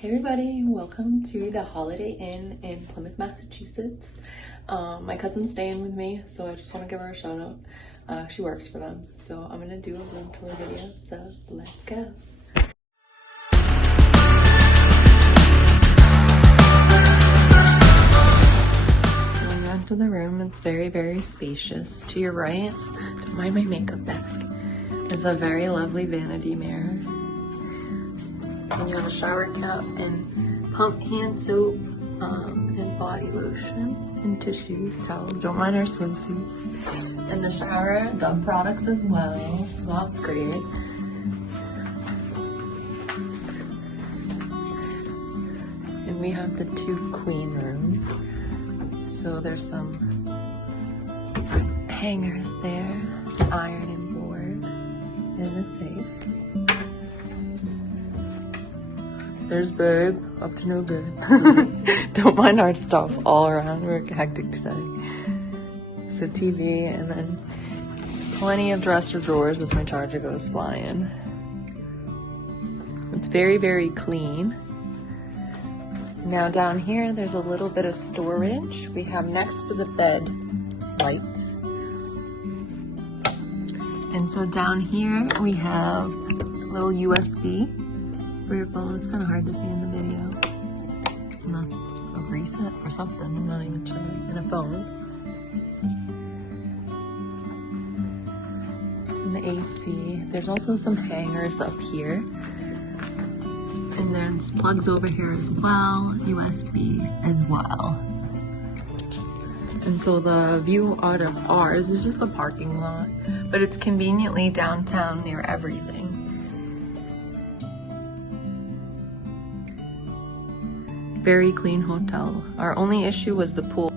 Hey everybody, welcome to the Holiday Inn in Plymouth, Massachusetts. My cousin's staying with me, so I just want to give her a shout out. She works for them, so I'm going to do a room tour video, so let's go. Going on to the room, it's very, very spacious. To your right, don't mind my makeup bag, is a very lovely vanity mirror. And you have a shower cap and pump hand soap and body lotion and tissues, towels. Don't mind our swimsuits. In the shower, Dove products as well. Smells great. And we have the 2 queen rooms. So there's some hangers there, ironing board, and a safe. There's Babe, up to no good. Don't mind our stuff all around. We're hectic today. So TV, and then plenty of dresser drawers as my charger goes flying. It's very, very clean. Now down here, there's a little bit of storage. We have next to the bed lights. And so down here, we have a little USB for your phone. It's kind of hard to see in the video. And that's a reset for something, I'm not even sure. And a phone. And the AC. There's also some hangers up here. And there's plugs over here as well, USB as well. And so the view out of ours is just a parking lot, but it's conveniently downtown near everything. Very clean hotel. Our only issue was the pool.